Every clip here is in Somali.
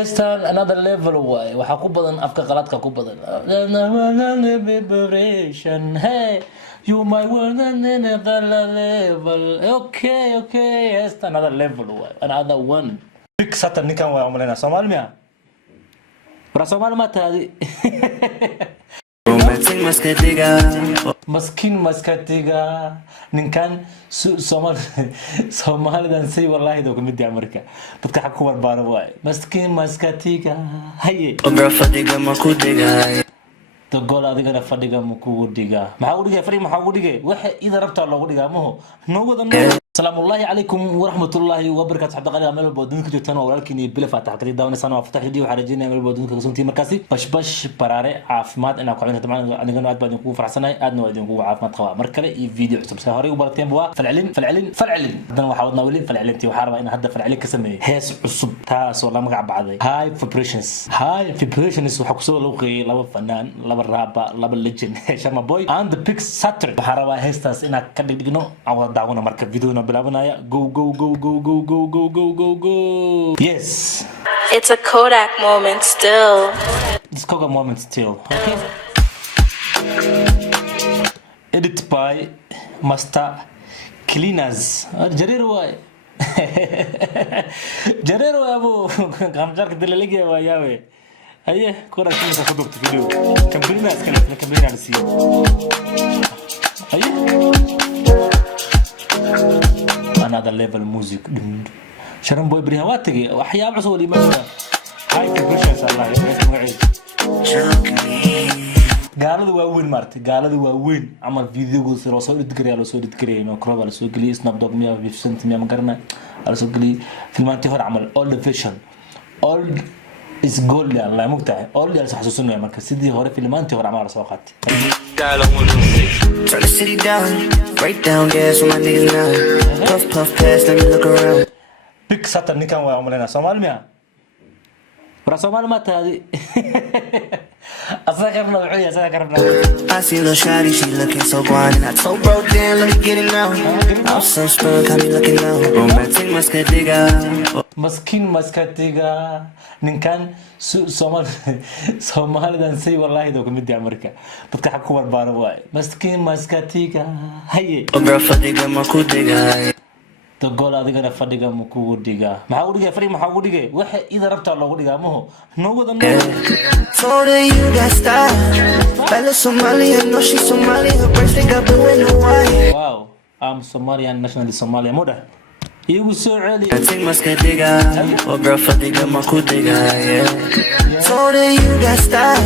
heestan another level waaye waxaa ku badan afka qaladka ku badan vibration hey you my world and another level okay heestan another level waaye another one big satan ninkan waa umaleynaa Soomaali miya bara Soomaali ma taadi مسكين مسكتيجا نكان Soomaali dan say والله دوك مدي أمريكا بدك حكوا البارواي مسكين مسكتيجا هاي تقول هذه كنا فديجا مكوديجا ما حوديجا فريق ما حوديجا واحد إذا ربط الله وديجا ما هو نوجد السلام الله عليكم ورحمة الله وبركاته حتى قال أعمل بودنك جتنا ولكن يبلا فتح كذي داون سنة وفتح دي وحرجينا أعمل بودنك قسمتي مركزي باش برارة عافمات أنا قاعدين طبعا أنا قلنا أدبا نكون فرحسنا أدنى ودين نكون عافمات خوا مركلة فيديو عصب سهري وبرتين بوا فالعلن دنا وحاولنا ولين فالعلن تي وحارة إن هذا فالعلن كسمه هيس عصب تاس والله مقع بعضي هاي فيبريشنز وحكسوا لوقي لو فنان لو الرابع لو الليجن شرما بوي and the big saturn وحارة هيستاس إنك كده دقنو أو دعونا مركب فيديو بلابنايا go yes it's a Kodak moment still it's Kodak moment still okay edit by Master Cleaners جرير أبو كم جارك دلالي يا وياوي أيه Kodak Cleaners أخذوا في فيديو كم Cleaners كم Cleaners أيه another level music شرم بوي بريها واتقي وحياة عصوا لي مثلا هاي فيبريشن الله اسمه عيد قالوا وين مارتي قالوا وين عمل فيديو قلت لو صورت تقري على صورت تقري انه كروب على صورت لي سناب دوغ 100% 100 مقرنا على صورت لي في المانتي عمل all the vision all is gold الله مقطع all اللي حسسونه مركز سيدي هوري في المانتي عمل على سواقاتي Turn the city down, break down gas with my niggas now. Puff pass, let me look around. Big Satan nikan waa umaleynaa Soomaali miya bara Soomaali ma taadi asaga karna I see a little shawty, she looking so blind, and I told bro, damn, let me get it now. I'm so sprung, got me looking now. Romantic mascadiga. مسكين مسكتيجا نكان Soomaali dan say والله دوك مدي أمريكا بدك حكوا البارواي مسكين مسكتيجا هاي Fadiga makudiga. تقول هذه كنا فديجا مكوديجا ما حوديجا فريق ما حوديجا واحد إذا ربط الله وديجا ما هو نوجد Told her you got style. Bella Somalia, no she Somalia. Her brains think I've been with Hawaii. Wow, I'm Somalian nationally Somalia مودا يقول سعودي Romantic mascadiga. Fadiga makudiga. Told her you got style.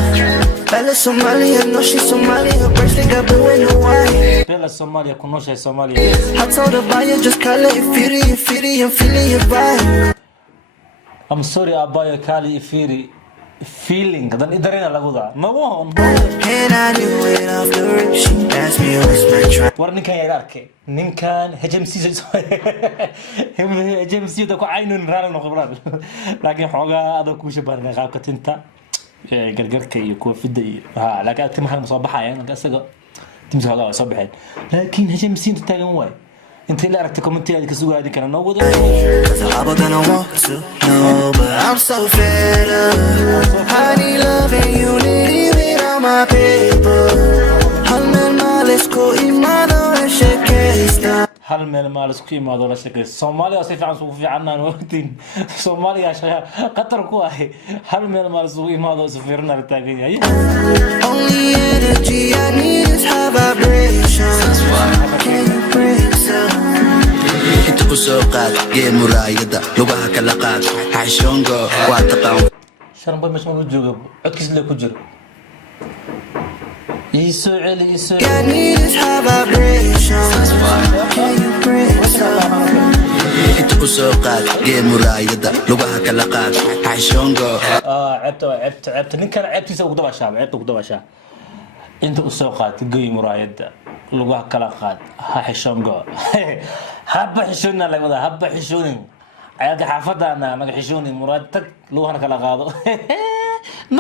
Bella Somalia, no she Somalia. Her brains think I've been with Hawaii. بلا Somalia كنوشة Somalia I told her buy it, just call it. I'm feeling your vibe. I'm sorry أبايا كالي إفيري feeling هذا إدارينا لقودا ما هو And I knew it off the rip. She asked me what's my try. ورني كان يدارك نين كان HMC ده كو عينون رال نقبرات لكن حوجا هذا كوش بارنا غاب كتنتا قرقرك يكون في الدقيق ها لكن تم حاجة مصباحة يعني قصة تمسك هذا صباحين لكن HMC أنت تاجم واي أنت اللي عرفتكم أنت اللي كسوق هذه كان نوجد I'm gonna want to know, but I'm so fed up. I need love and unity without my paper. Let's go eat my door. هل من المال سكين ما دولة شكل Soomaaliya صيف عن سوق في عنا نوتين Soomaaliya شيء قطر كواهي هل من المال سكين ما دولة سفيرنا للتاجين Only energy I need is high vibration. Can you break some? Inta ku soo qaad geed muraayada lugaha kala qaad xashongo waa taqaan شرم بوي مش موجود جوجو عكس اللي كجرو يسوعلي I need is high vibration. Can you break some? inta ku soo qaad geed muraayada lugaha kala qaad xashongo عبت نكر عبت يسوق دوا شاب عبت دوا شاب انت السوقات قوي مرايد لغة كلا قاد ها حشونغو هبا حشونا لا ودا هبا حشوني عيال حافظنا ما حشوني مرادك لو انا كلا قادو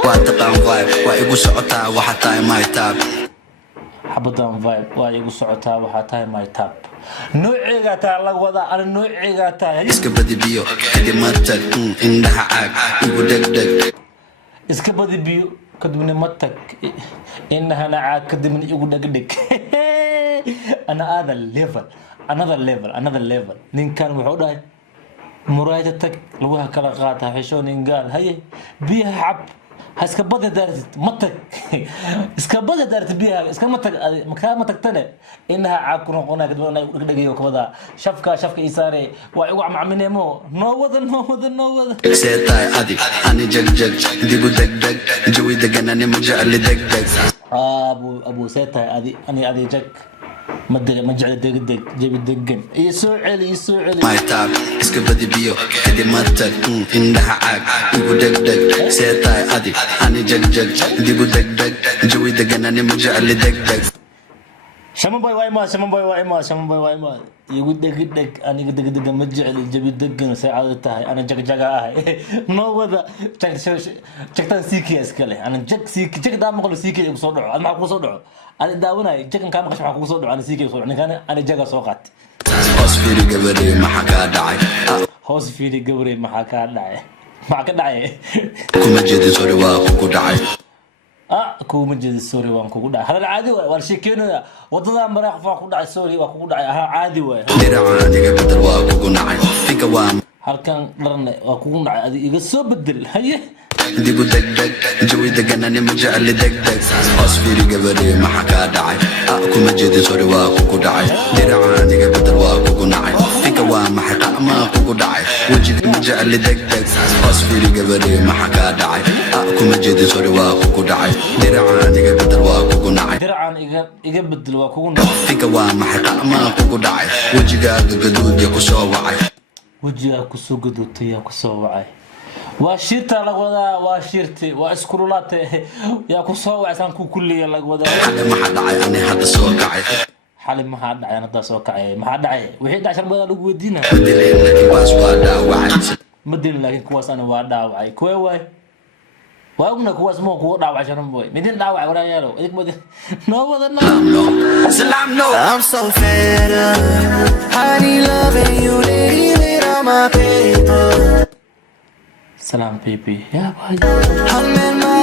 waa taqaan vibe waa igu socotaa waxa tahay my tab حبطان فايب waa igu socotaa waxa tahay my tab نوعي تاع وضع أنا نوعي تاع iskabadi biyo kadib matag indhaha caag igu dhegdheg iskabadi biyo kadibna matag إنها أنا كدمني يقول دك أنا هذا level another level نين كان محودا مرايتك لوها كلا قاتها حشون قال هي بيها عب هسكبضة دارت متك اسكبضة دارت بيها اسكمتك مكان متك تنا إنها عاكرون قنا كدبنا دقيقة وكذا شفكة إيساري وعوع مع منيمو نوذ seetaay adi ani jagjag dibu degdeg jawi degan ani ma jecli degdeg أبو سيتا أني جك مجعل دق جيب الدقن يسوعلي my tab iskabadi biyo kadib matag indhaha caag igu dhegdheg seetaay adi ani jagjag dibu degdeg jawi degan ani ma jecli degdeg شمن باي وايما يقول دق أنا دق مجعل جيب الدقن ساعة تاعي أنا جك هاي نو هذا جك سيكي اسكله أنا جك سيكي جك دام أقول سيكي يصدع أنا معكو صدع أنا داونا جك كان مقش معكو صدع أنا سيكي يصدع أنا جك سوقات hoos fiiri gabadhay maxaa kaa dhacay هوس فيدي قبري ما حكى داعي kuma jeedin sori waa ku dhacay كو مجد السوري وان كو داعي هذا العادي والشيكينو وضدا مراق فا كو داعي سوري waa كو داعي عادي واي dhinaca aniga bedel waa kugu nacay finka waa halkan dharne waa kugu dhacay adiga iga soo bedel haye dibu degdeg jawi degan ani ma jecli degdeg hoos fiiri gabadhay maxaa kaa dhacay kuma jeedin sori waa ku dhacay dhinaca aniga bedel waa kugu nacay finka waa maxay qacma kugu dhacay wajiga ma jecli degdeg hoos fiiri gabadhay maxaa kaa dhacay kuma jeedin sori waa ku dhacay dhinaca aniga bedel waa kugu nacay dircan iga bedel waa kugu dhacay finka waa maxay qacma kugu dhacay wajigaaga gaduud ya ku soo wacay wajiga ku soo gaduutay ya ku soo wacay waa shirta laga wadaa waa shirti waa iskululaate yaa ku soo wacsan ku kulliye laga wadaa xalay maxaa dhacay ani hadda soo kacay xalay maxaa dhacay hadda soo kacay maxaa dhacay wixii dhacay badan lagu weydiina dileen laakiin waas waa dhaawacay madin laakiin kuwaas ana waa dhaawacay kuwee waay waa ogna kuwaas moo kuwa dhaawacay sharan boy midin dhaawacay walaalayaalow idig madin noo wada salaam no I'm so fed up. I need loving you, leave it on my paper. سلام بيبي يا باي I'm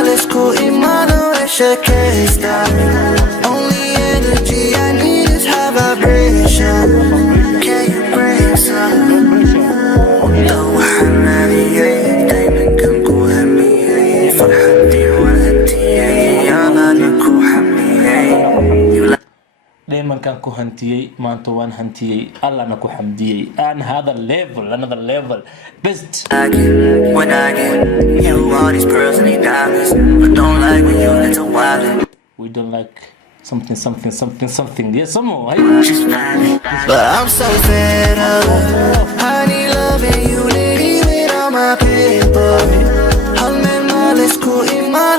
let's go in my only energy I need is high vibration. Can you bring some? لو حناني دايما كان قوامي فرحتي ولدتي يلا نكو حمي دائما كان كو هنتيي ما انتو وان هنتيي الله نكو حمديي and هذا another level best when I get you all these pearls and these diamonds, but don't like when you little wild. we don't like something yes some more Just but I'm so fed up. I need loving you, leave it on my paper. I'm in my let's go in my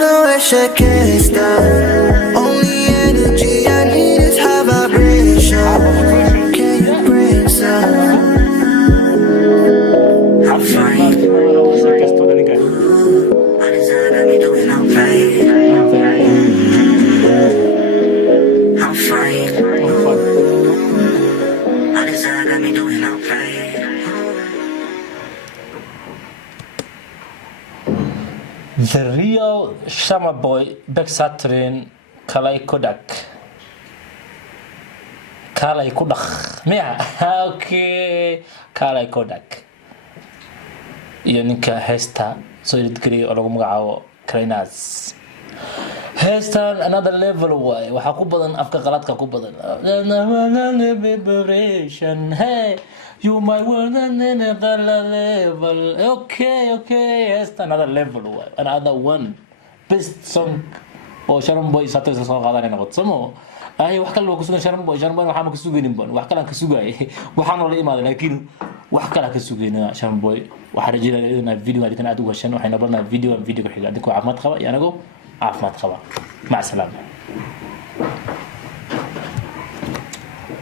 only energy I need is high vibration. Can you bring some? I'm fine. What is that I be doing? I'm fine. I'm fine. What is that I be doing? I'm fine. the real Shama boy Bexatrin Kalai Kodak Mia okay Kalai Kodak iyo ninka heesta soo idgariyo oo lagu magacaabo Krainas heestan another level way waxa ku badan afka qaladka ku badan vibration hey you my world and another level okay heestan another level way another one best song oo Sharon Boy sato soo qaadanay noqoto ay wax kale oo ku sugan Sharon Boy waxa ma ka sugaynin ban wax kale aan ka sugay waxaan la imaaday laakiin wax kale ka sugayna Sharon Boy waxa rajaynayaa inaan video adiga aad u heshan waxayna barnaa video ku xiga adiga caafimaad qaba iyo anagu عافمت خبا مع السلامة